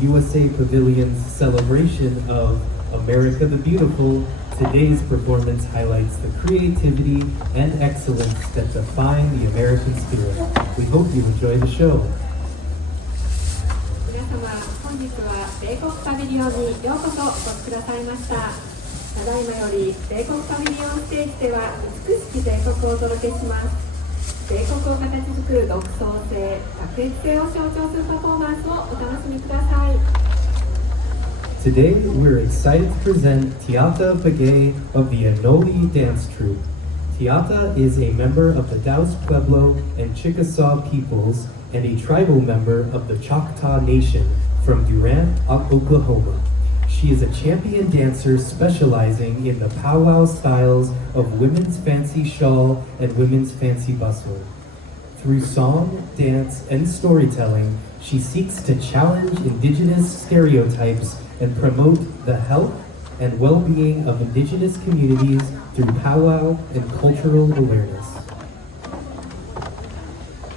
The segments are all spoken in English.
USA Pavilion's celebration of America the Beautiful, today's performance highlights the creativity and excellence that define the American spirit. We hope you enjoy the show. 皆様、本日は米国パビリオンにようこそお越しくださいました。ただいまより米国パビリオンステージでは美しき米国をお届けします。米国を形作る独創性、卓越性を象徴するパフォーマンスをお楽しみください。Today, we're excited to present Tiata Begay of the Anoli Dance Troupe. Tiata is a member of the Taos Pueblo and Chickasaw peoples and a tribal member of the Choctaw Nation from Durant, Oklahoma. She is a champion dancer specializing in the powwow styles of women's fancy shawl and women's fancy bustle. Through song, dance, and storytelling, she seeks to challenge indigenous stereotypes and promote the health and well-being of indigenous communities through powwow and cultural awareness.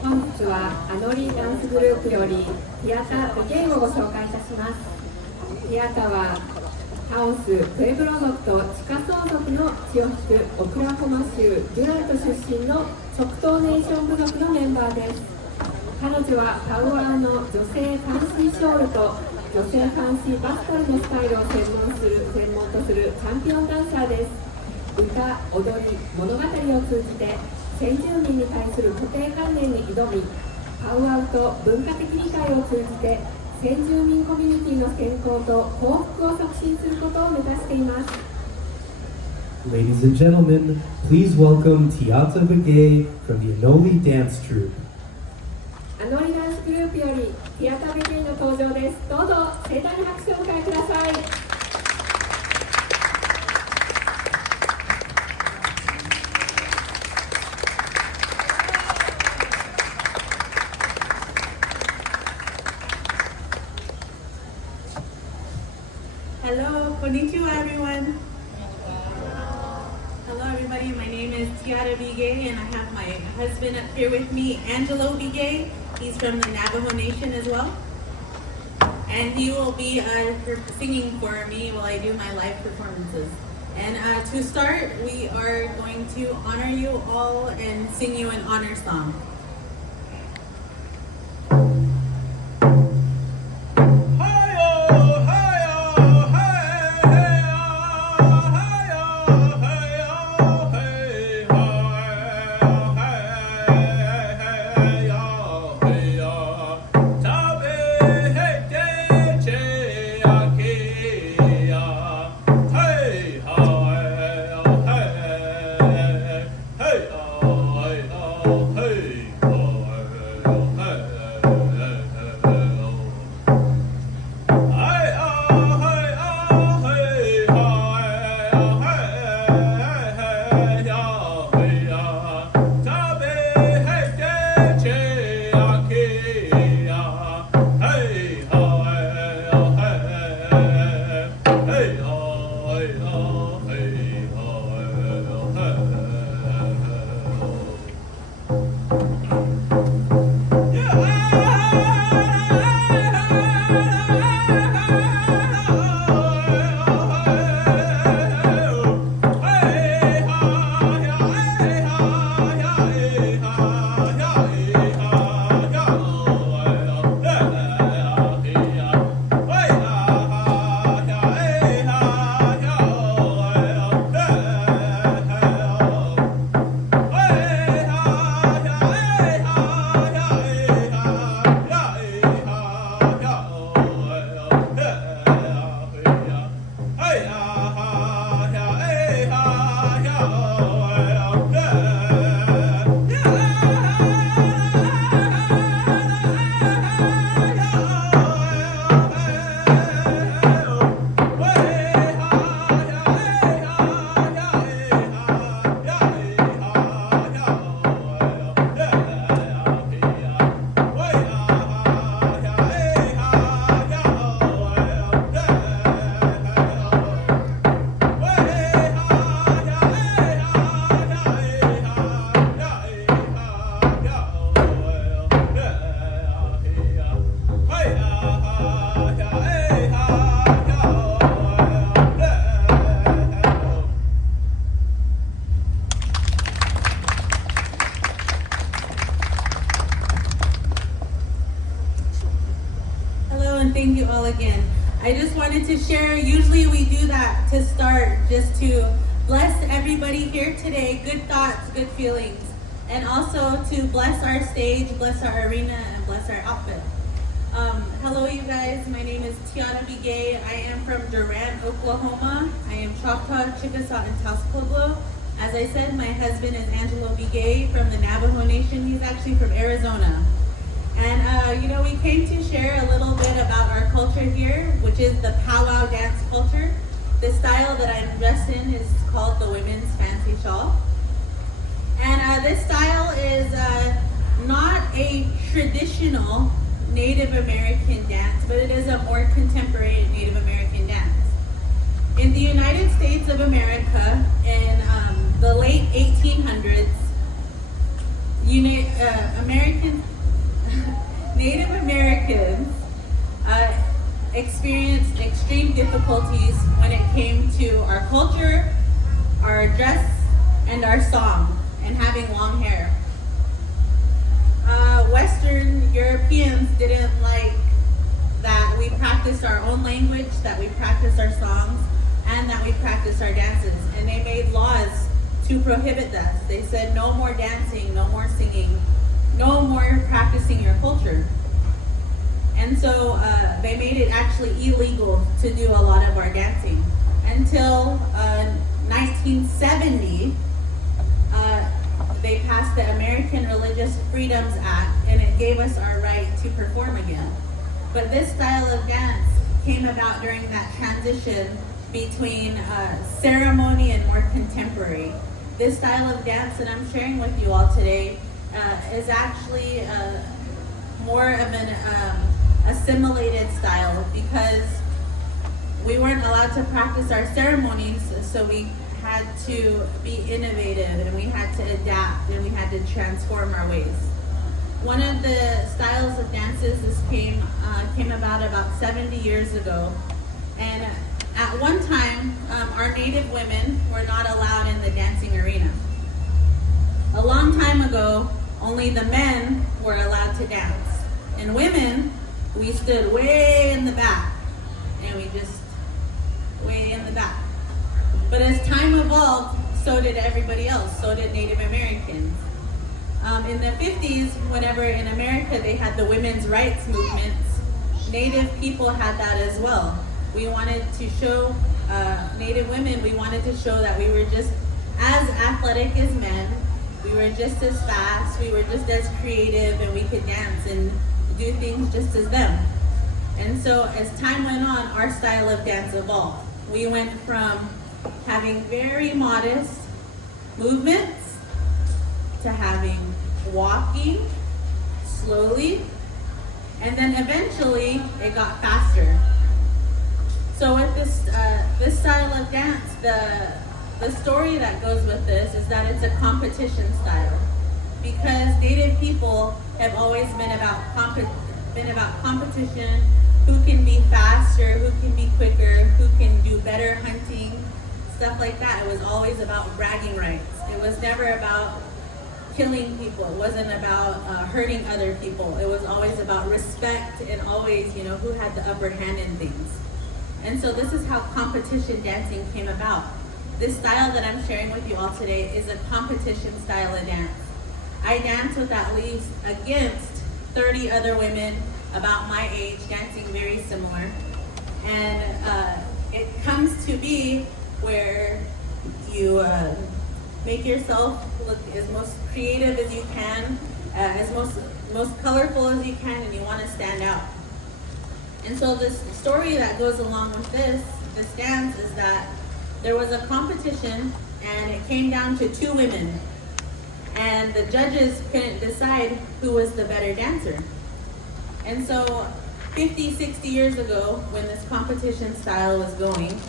本日はアノリーダンスグループよりティアタ・ベゲイをご紹介いたします。ティアタはタオス・プエブロ族とチカソー族の血を引くオクラホマ州デュラント出身のチョクトーネーション部族のメンバーです。彼女はパウワーの女性ファンシーショールと女性ファンシーバスタルのスタイルを専門とするチャンピオンダンサーです。歌、踊り、物語を通じて先住民に対する固定観念に挑み、パウアウト文化的理解を通じて先住民コミュニティの健康と幸福を促進することを目指しています。Ladies and gentlemen, please welcome Tiata Begay from the Anoli Dance Troupe. アノリダンスグループよりティアタ・ベゲイの登場です。どうぞ盛大に拍手をお迎えください。Hello, konnichiwa everyone. Hello everybody, my name is Tiata Begay and I have my husband up here with me, Angelo Begay. He's from the Navajo Nation as well. And he will be singing for me while I do my live performances. And to start, we are going to honor you all and sing you an honor song. Hey! and thank you all again. I just wanted to share, usually we do that to start, just to bless everybody here today, good thoughts, good feelings, and also to bless our stage, bless our arena, and bless our outfit. Hello you guys, my name is Tiara Begay. I am from Durant, Oklahoma. I am Choctaw, Chickasaw, and Taos Pueblo. As I said, my husband is Angelo Begay from the Navajo Nation. He's actually from Arizona. And we came to share a little bit about our culture here, which is the powwow dance culture. The style that I'm dressed in is called the women's fancy shawl. And this style is not a traditional Native American dance, but it is a more contemporary Native American dance. In the United States of America, in the late 1800s, Native Americans experienced extreme difficulties when it came to our culture, our dress, and our song, and having long hair. Western Europeans didn't like that we practiced our own language, that we practiced our songs, and that we practiced our dances. And they made laws to prohibit that. They said no more dancing, no more singing, no more practicing your culture. And so they made it actually illegal to do a lot of our dancing. Until 1970, they passed the American Religious Freedoms Act, and it gave us our right to perform again. But this style of dance came about during that transition between ceremony and more contemporary. This style of dance that I'm sharing with you all today is actually more of an assimilated style, because we weren't allowed to practice our ceremonies, so we had to be innovative, and we had to adapt, and we had to transform our ways. One of the styles of dances this came about 70 years ago, and at one time our Native women were not allowed in the dancing arena. A long time ago, only the men were allowed to dance, and women, we stood way in the back, and we just way in the back. But as time evolved, so did everybody else, so did Native Americans. In the 50s, whenever in America they had the women's rights movements, Native people had that as well. We wanted to show Native women, we wanted to show that we were just as athletic as men, we were just as fast, we were just as creative, and we could dance and do things just as them. And so as time went on, our style of dance evolved. We went from having very modest movements to having walking slowly, and then eventually it got faster. So with this style of dance, the story that goes with this is that it's a competition style, because Native people have always been about competition. Who can be faster, who can be quicker, who can do better hunting, stuff like that. It was always about bragging rights. It was never about killing people. It wasn't about hurting other people. It was always about respect, and always, who had the upper hand in things. And so this is how competition dancing came about. This style that I'm sharing with you all today is a competition style of dance. I dance with at least against 30 other women about my age, dancing very similar. And it comes to be where you make yourself look as most creative as you can, as most colorful as you can, and you want to stand out. And so this story that goes along with this dance is that there was a competition, and it came down to two women, and the judges couldn't decide who was the better dancer. And so 50, 60 years ago, when this competition style was going,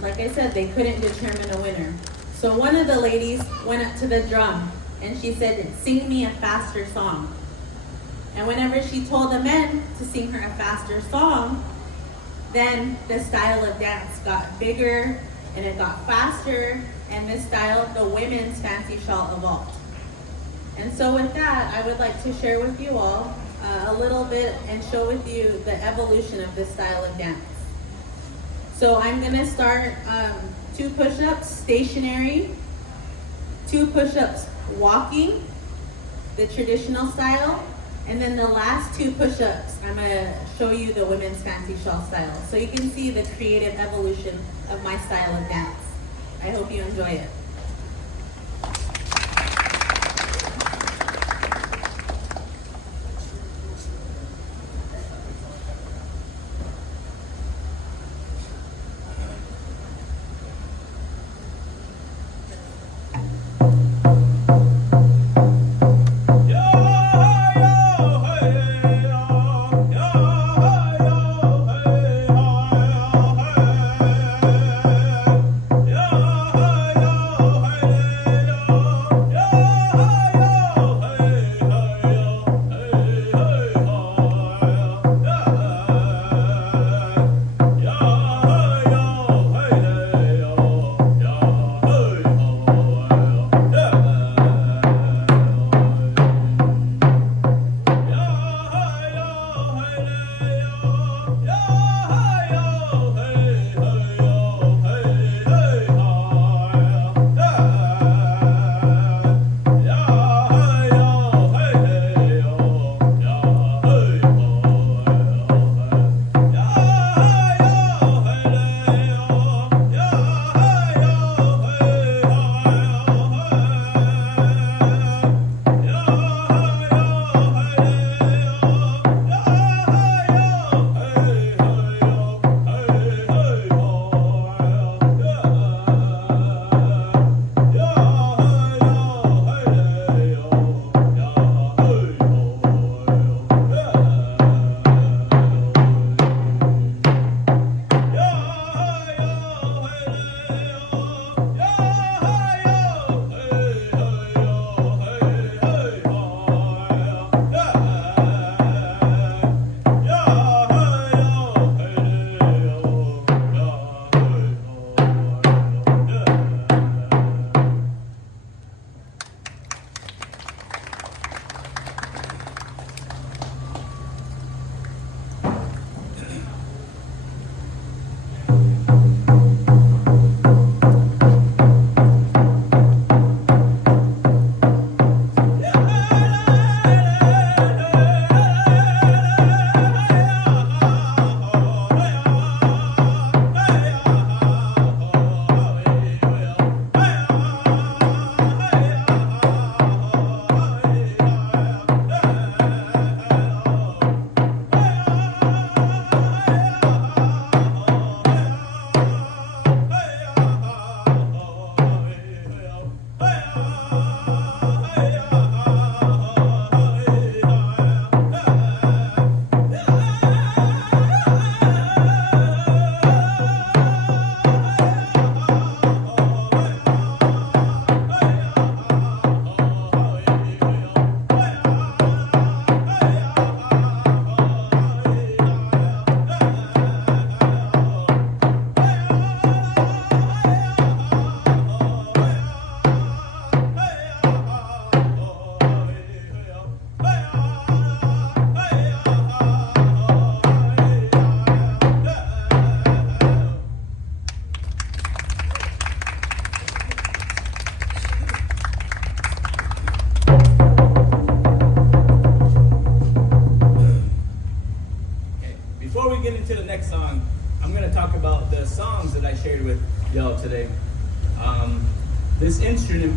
like I said, they couldn't determine a winner. So one of the ladies went up to the drum, and she said, "Sing me a faster song." And whenever she told the men to sing her a faster song, then the style of dance got bigger, and it got faster, and this style, the women's fancy shawl, evolved. And so with that, I would like to share with you all a little bit and share with you the evolution of this style of dance. So I'm going to start 2 push-ups stationary, 2 push-ups walking, the traditional style, and then the last 2 push-ups, I'm going to show you the women's fancy shawl style. So you can see the creative evolution of my style of dance. I hope you enjoy it.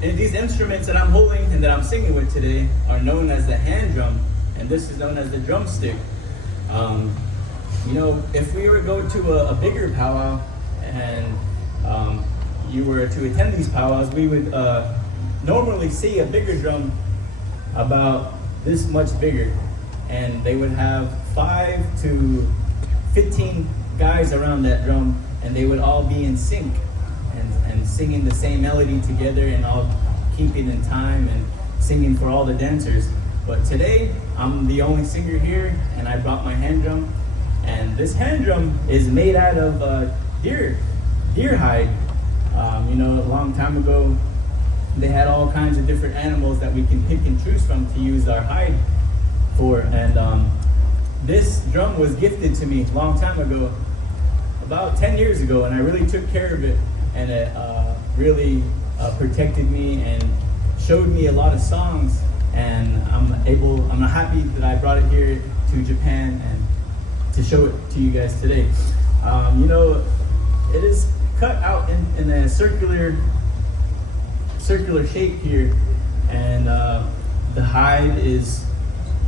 These instruments that I'm holding and that I'm singing with today are known as the hand drum, and this is known as the drumstick. If we were to go to a bigger powwow and you were to attend these powwows, we would normally see a bigger drum about this much bigger, and they would have 5 to 15 guys around that drum, and they would all be in sync and singing the same melody together and all keeping in time and singing for all the dancers. But today, I'm the only singer here, and I brought my hand drum. And this hand drum is made out of deer hide. A long time ago, they had all kinds of different animals that we can pick and choose from to use our hide for. And this drum was gifted to me a long time ago, about 10 years ago, and I really took care of it, and it really protected me and showed me a lot of songs. And I'm happy that I brought it here to Japan and to show it to you guys today. It is cut out in a circular shape here, and the hide is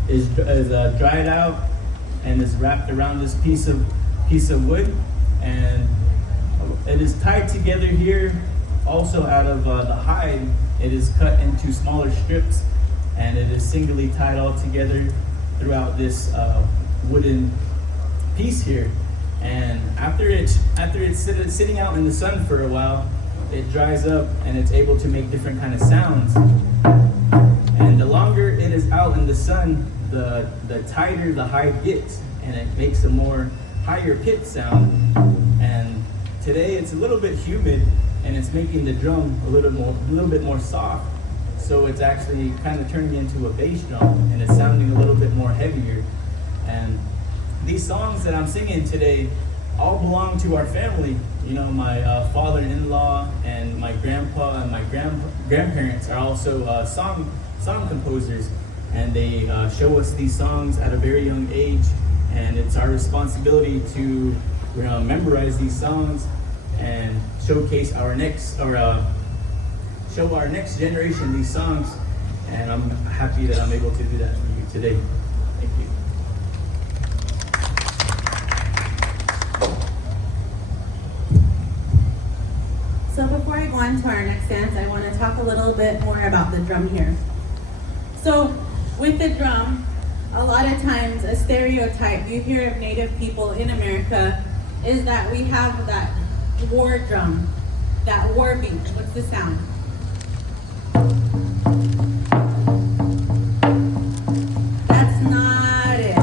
dried out and is wrapped around this piece of wood, and it is tied together here. Also, out of the hide, it is cut into smaller strips, and it is singly tied all together throughout this wooden piece here. And after it's sitting out in the sun for a while, it dries up and it's able to make different kind of sounds. And the longer it is out in the sun, the tighter the hide gets, and it makes a more higher pitch sound. And today it's a little bit humid, and it's making the drum a little bit more soft. So it's actually kind of turning into a bass drum, and it's sounding a little bit more heavier. And these songs that I'm singing today all belong to our family. My father-in-law and my grandpa and my grandparents are also song composers, and they show us these songs at a very young age, and it's our responsibility to memorize these songs and showcase show our next generation these songs. And I'm happy that I'm able to do that for you today. Thank you. So before I go on to our next dance, I want to talk a little bit more about the drum here. So with the drum, a lot of times a stereotype you hear of Native people in America is that we have that war drum, that war beat. What's the sound? That's not it.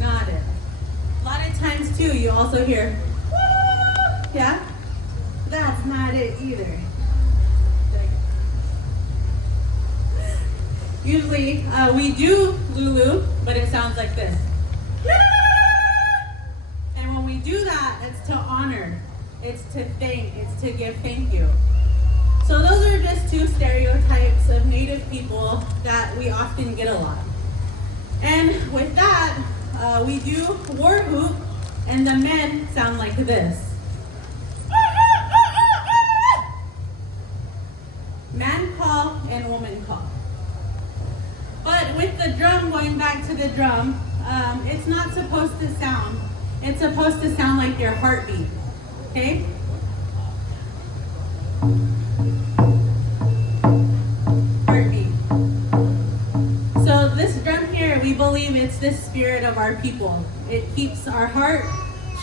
Not it. A lot of times too, you also hear, woo! Yeah? That's not it either. Usually we do Lulu, but it sounds like this. And when we do that, it's to honor, it's to thank, it's to give thank you. So those are just two stereotypes of Native people that we often get a lot. And with that, we do war whoop, and the men sound like this. Man call and woman call. But with the drum, going back to the drum, it's not supposed to sound. It's supposed to sound like your heartbeat, okay? Heartbeat. So this drum here, we believe it's the spirit of our people. It keeps our heart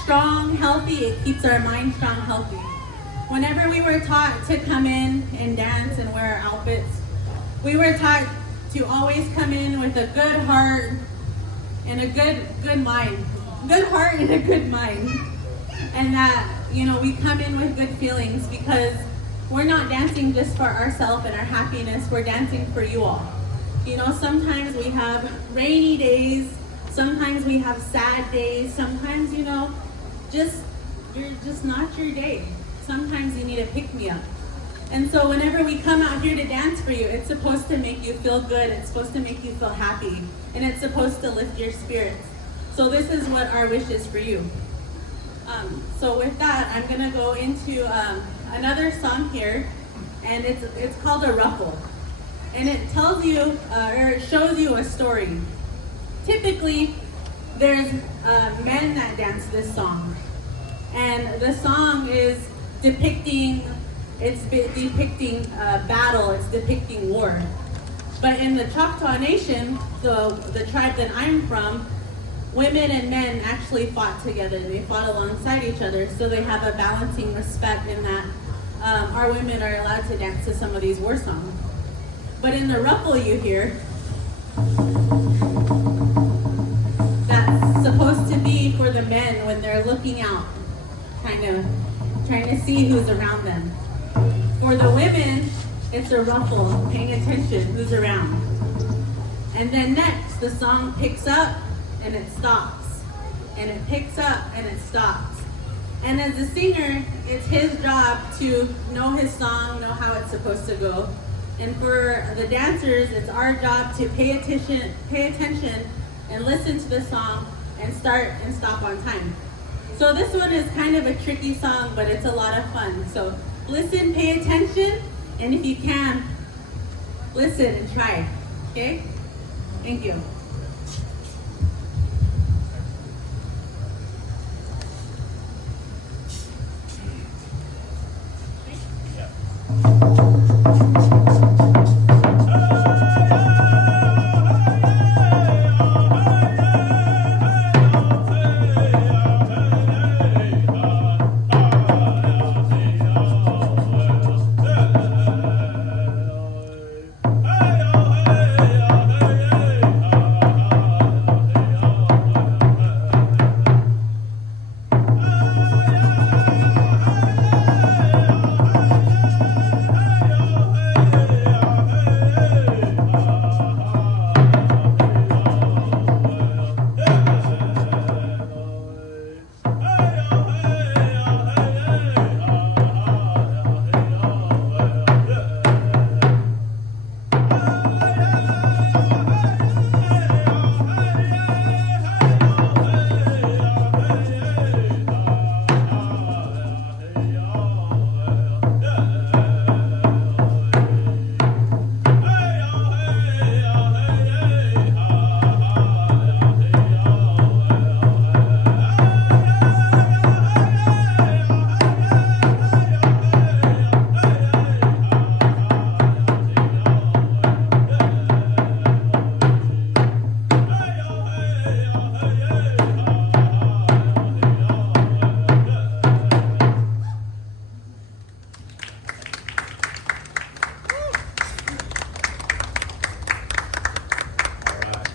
strong, healthy. It keeps our mind strong, healthy. Whenever we were taught to come in and dance and wear our outfits, we were taught to always come in with a good heart and a good mind. Good heart and a good mind. And that, we come in with good feelings because we're not dancing just for ourselves and our happiness, we're dancing for you all. Sometimes we have rainy days, sometimes we have sad days, sometimes, you're just not your day. Sometimes you need a pick-me-up. And so whenever we come out here to dance for you, it's supposed to make you feel good, it's supposed to make you feel happy, and it's supposed to lift your spirits. So this is what our wish is for you. So with that, I'm gonna go into another song here, and it's called a ruffle. And it tells you, or it shows you a story. Typically, there's men that dance this song. And the song is depicting battle, it's depicting war. But in the Choctaw Nation, the tribe that I'm from, women and men actually fought together. They fought alongside each other, so they have a balancing respect in that our women are allowed to dance to some of these war songs. But in the ruffle you hear, that's supposed to be for the men when they're looking out, trying to see who's around them. For the women, it's a ruffle, paying attention who's around. And then next, the song picks up and it stops. And it picks up and it stops. And as a singer, it's his job to know his song, know how it's supposed to go. And for the dancers, it's our job to pay attention and listen to the song and start and stop on time. So this one is kind of a tricky song, but it's a lot of fun. So listen, pay attention, and if you can, listen and try, okay? Thank you.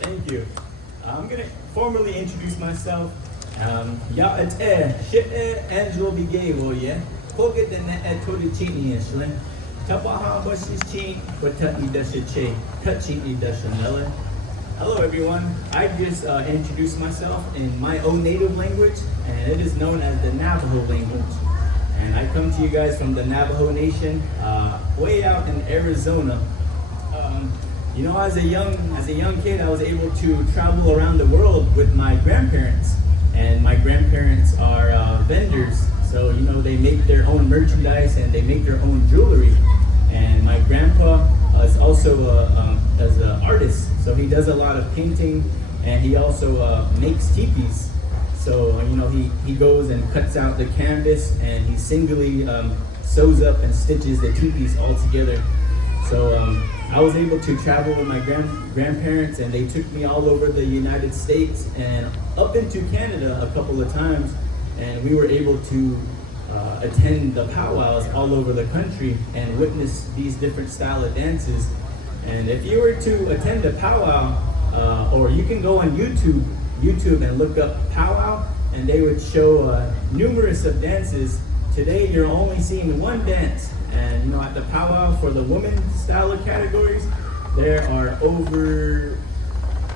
Thank you. I'm going to formally introduce myself. Ya'ate shi'e Angelo Bigewo ye. Koget and etodi chini yeshlin. Tabaha bashis chin, but tutni dashache, touchini dashanella. Hello everyone. I just introduced myself in my own native language, and it is known as the Navajo language. And I come to you guys from the Navajo Nation, way out in Arizona. You know, as a young kid, I was able to travel around the world with my grandparents, and my grandparents are vendors. So you know, they make their own merchandise and they make their own jewelry. And my grandpa is also as an artist, so he does a lot of painting, and he also makes teepees. So you know, he goes and cuts out the canvas, and he singly sews up and stitches the teepees all together. So I was able to travel with my grandparents, and they took me all over the United States and up into Canada a couple of times, and we were able to attend the powwows all over the country and witness these different style of dances. And if you were to attend a powwow, or you can go on YouTube and look up powwow, and they would show numerous of dances. Today you're only seeing one dance. And you know, at the powwow for the women style of categories, there are over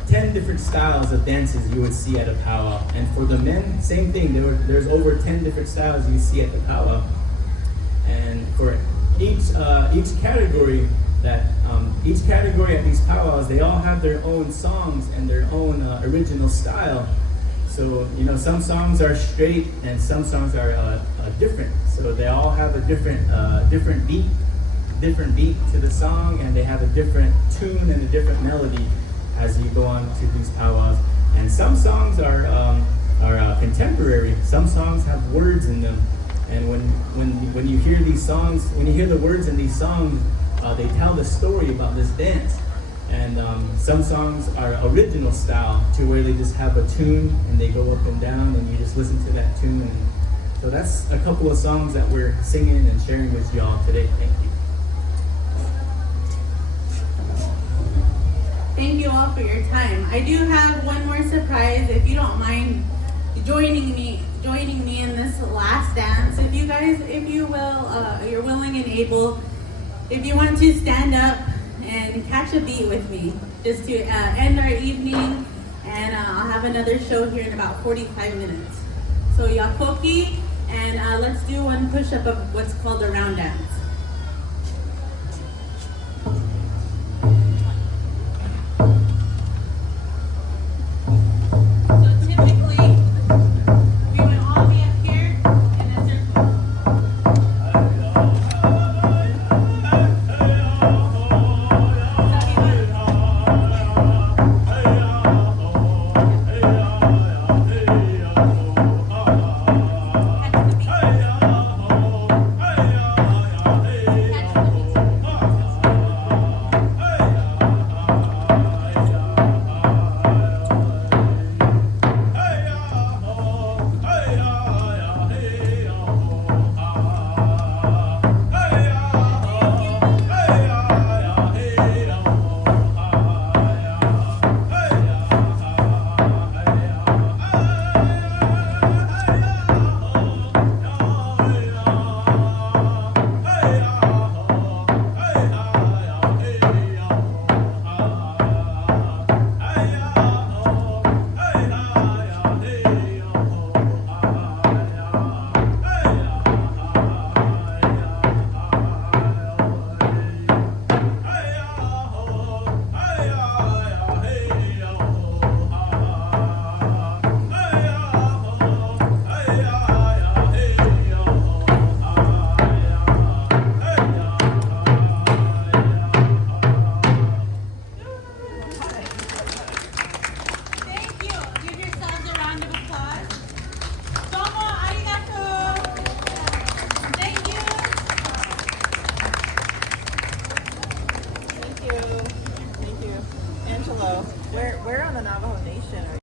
10 different styles of dances you would see at a powwow. And for the men, same thing. There's over 10 different styles you see at the powwow. And for each category at these powwows, they all have their own songs and their own original style. So you know, some songs are straight and some songs are different. So they all have a different beat to the song, and they have a different tune and a different melody as you go on to these powwows. And some songs are contemporary. Some songs have words in them, and when you hear these songs, when you hear the words in these songs, they tell the story about this dance. And some songs are original style, to where they just have a tune and they go up and down, and you just listen to that tune. And so that's a couple of songs that we're singing and sharing with y'all today. Thank you. Thank you all for your time. I do have one more surprise, if you don't mind joining me in this last dance. If you will, you're willing and able, if you want to stand up and catch a beat with me. just to end our evening, and I'll have another show here in about 45 minutes. So yakoki, and let's do one push-up of what's called a round dance. So typically, we would all be up here in a circle. Angelo, where on the Navajo Nation are you?